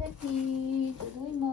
Becky, tuloy mo.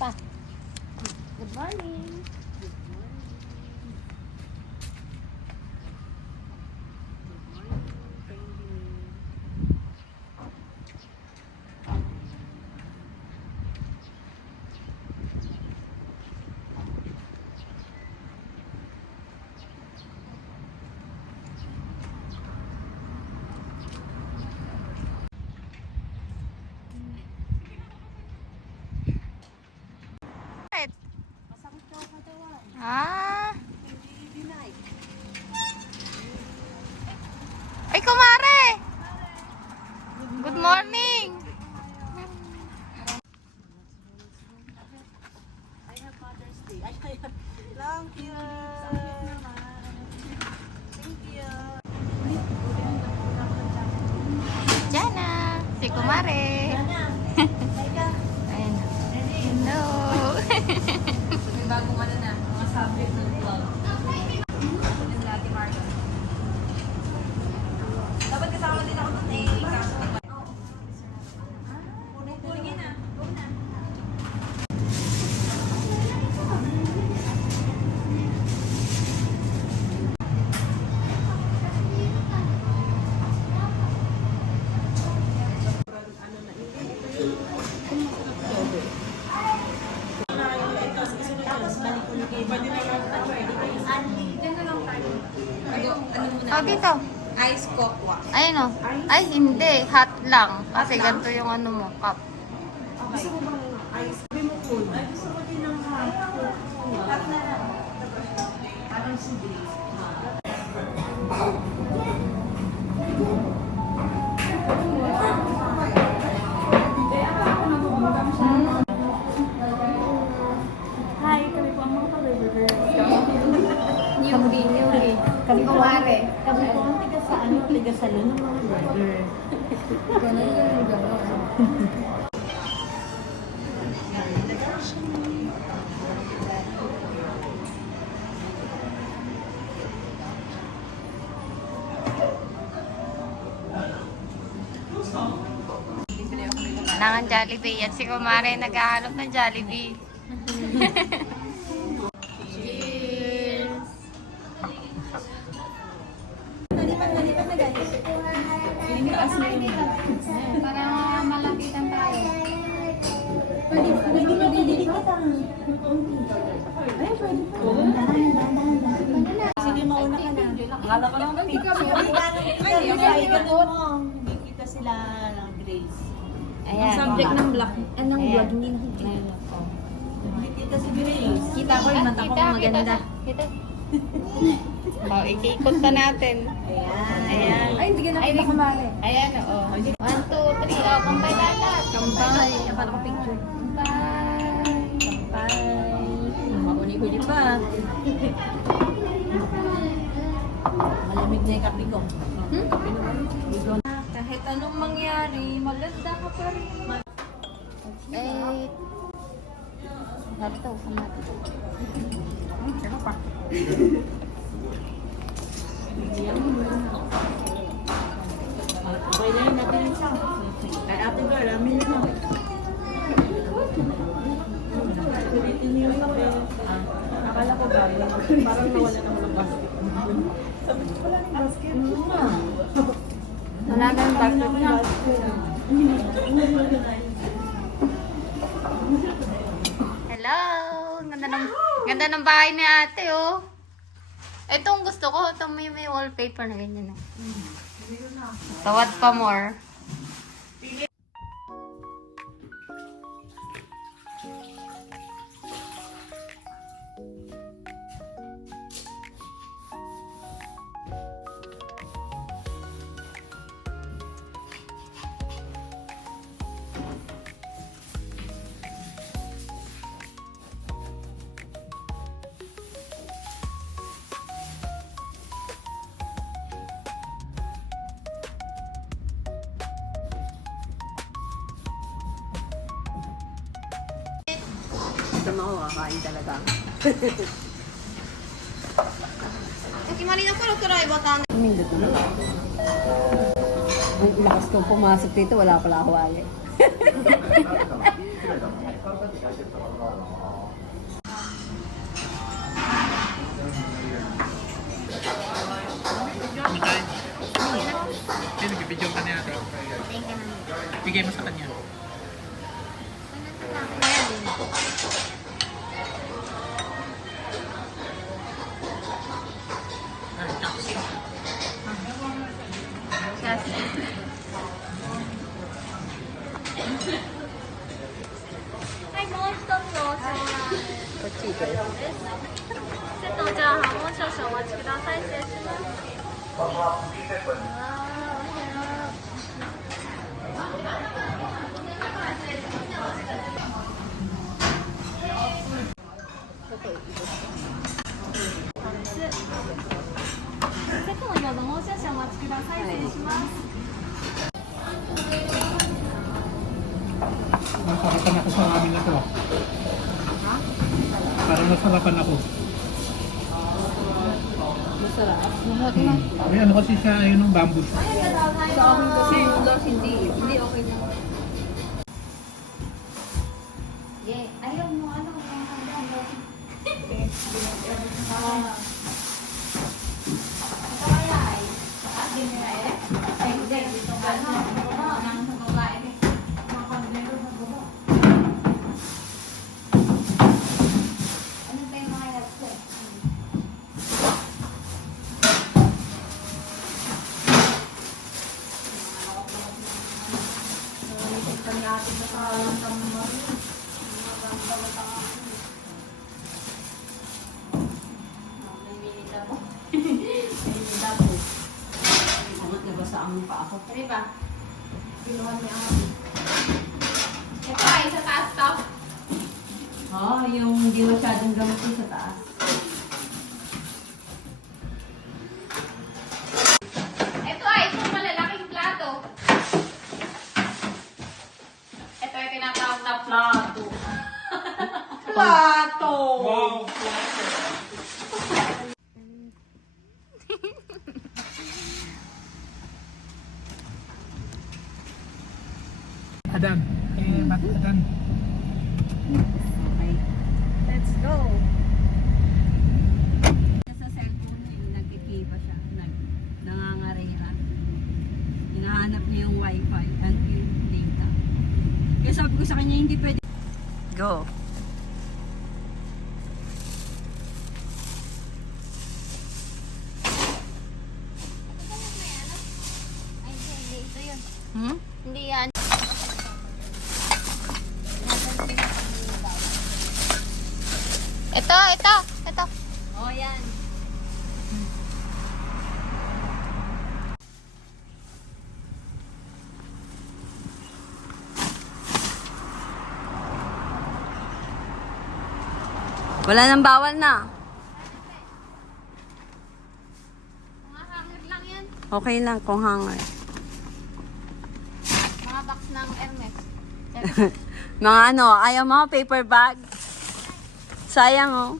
Pa. Good morning. Good morning. Ah. Ay, kumare. Good morning. I have Mother's Day. Thank you. Thank you. Jana, si kumare. Ayun. Hello. May bagong ano na, mga subject ng vlog. Yung lagi Mario. Dapat kasama din ako dun eh. Sige na. Go na. tawag dito? Ice cocoa. Ayun o. Ay, hindi. Hot lang. Kasi ganito yung ano mo, cup. Gusto mo bang ice cream mo cool? Ay, gusto ko din ng hot. Hot na lang. Parang si Grace. Hi, kami po ang mga ka-River. Newbie. Kami kumare. Kami po ang tiga sa ano, tiga sa ng mga brother. Ganun yung gano'n. Kailangan Jollibee. Yan si Kumare naghahanap ng Jollibee. Cheers! Para malapitan tayo. Sige, mauna ka na. Akala ko lang picture. Ay, ganun mo. Hindi kita sila ng Grace. Ayan. Subject ng black. Anong Ayan. vlog niya? Hindi kita si Grace. Kita ko yung mata ko maganda. Kita. Oh, ikikot na natin. Ayan. Ayan. Ay, hindi ka na kumari. Ayan, oo. 1, 2, 3. Oh, kampay lalat. Kampay. Akala ko picture. Kampay. Kampay. Makuni-huli pa. Malamig na yung kape ko. Kahit anong mangyari, maganda ka pa rin. 8. Ito, kamati. Sarap pa. Okay na yun, natin yung siya. Kay ate girl, amin na. Ulitin niyo yung kape. Akala ko ba, parang nawala naman ng basket. Sabi ko pala ng basket. Wala na yung basket na. Hello! Ganda ng bahay ni ate, oh. Itong gusto ko. Itong may wallpaper na ganyan, oh. Tawad pa more. Ito mo, kakain talaga. Umindot na lang. Ang lakas kong pumasok dito, wala pala ako ali. Nag-video ka niya ito. Bigay mo sa kanya. Pachito. セットのチャーハンもう少々お待ちください。失礼します。セットの餃子もう少々お待ちください。失礼します。 Nasarapan ako sa amin na to. Parang nasarapan ako. Masarap. Ay, ano kasi siya, ayun ng bamboo. Sa akin kasi yung loss, hindi. Hindi okay na. Yeah. Ayaw mo, ano, malapit na sa San Mario. Maganda na sa akin. May minita mo. May minita po. Angat na ba sa amin pa ako? Ano ba? Pinuhan niya ako. Ito ay sa taas to. Oo, yung hindi masyadong gamot ko sa taas. Ito ay isang malalaking plato. Ito ay tinatawag na plato. Plato! Wow! Adan. Adan. Okay. Let's go! Sa cellphone niya, nagkikipa siya. Nangangarera. Hinahanap niya yung wifi at yung data. Kaya sabi ko sa kanya, hindi pwede. Go! Ay, hindi. Ito yun. Hmm? Hindi yan. Ito. Oh, yan. Wala nang bawal na. Mga hanger lang yan. Okay lang kung hanger. Mga box ng Hermes. Mga ano, ayaw mo, paper bag. Sayang oh.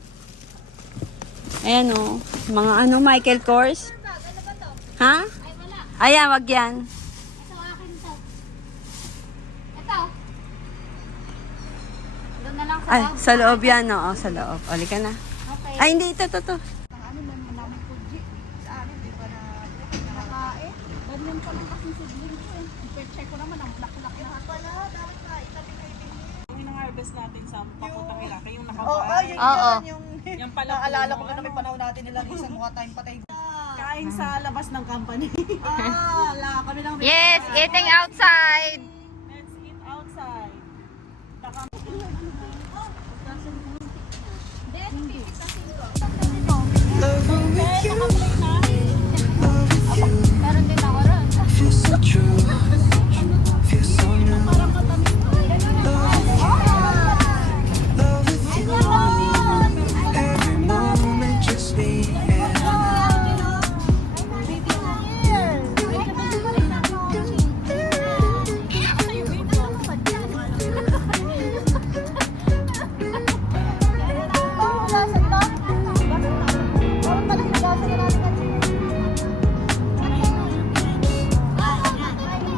Ayan oh. Mga ano, Michael Kors. Ano ba to? Ha? Ay, wala. Ayan, wag yan. Ito, akin to. Ito. Doon na lang sa Ay, loob. sa loob yan oh. Sa loob. Oli ka na. Okay. Ay, hindi. Ito. Harvest natin sa papuntang Iraq, yung Oo, nakabahay. yun Oo. yun, yung Yan pala naalala ko na may panahon natin nila isang mukha tayong patay. kain sa labas ng company. Kami lang Yes, eating outside. Let's eat outside. Meron din ako ron. Feels so true. Feels so new. Love with you. Every moment just me and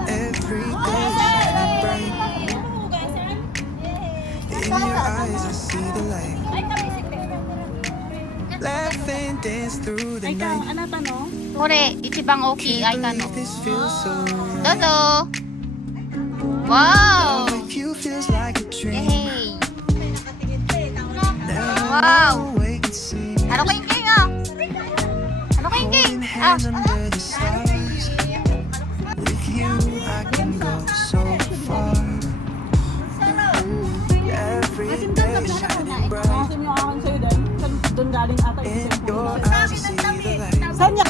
every day shining bright. In your eyes, I see the light. Laugh and dance through the night. Kore, ichibang okay ay kano. This feels so right. Dodo. Wow. With you feels like a dream. Yay. Never Wow. wait and see. Ano kayong king ah? Ano kayong king? Holding Ah. hands under the stars. With you, I can go so far. Every day shining bright. Yung akin sa'yo din. Doon galing ata In your eyes, I see the light. Saan niya?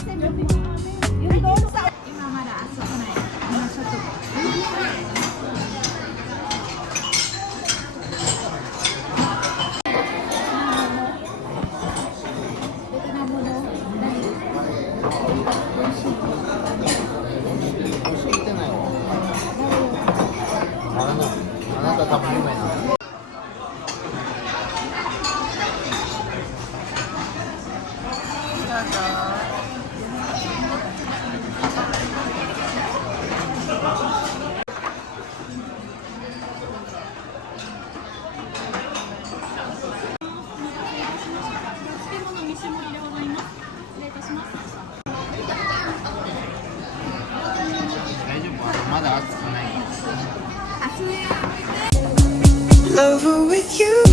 Lover with you.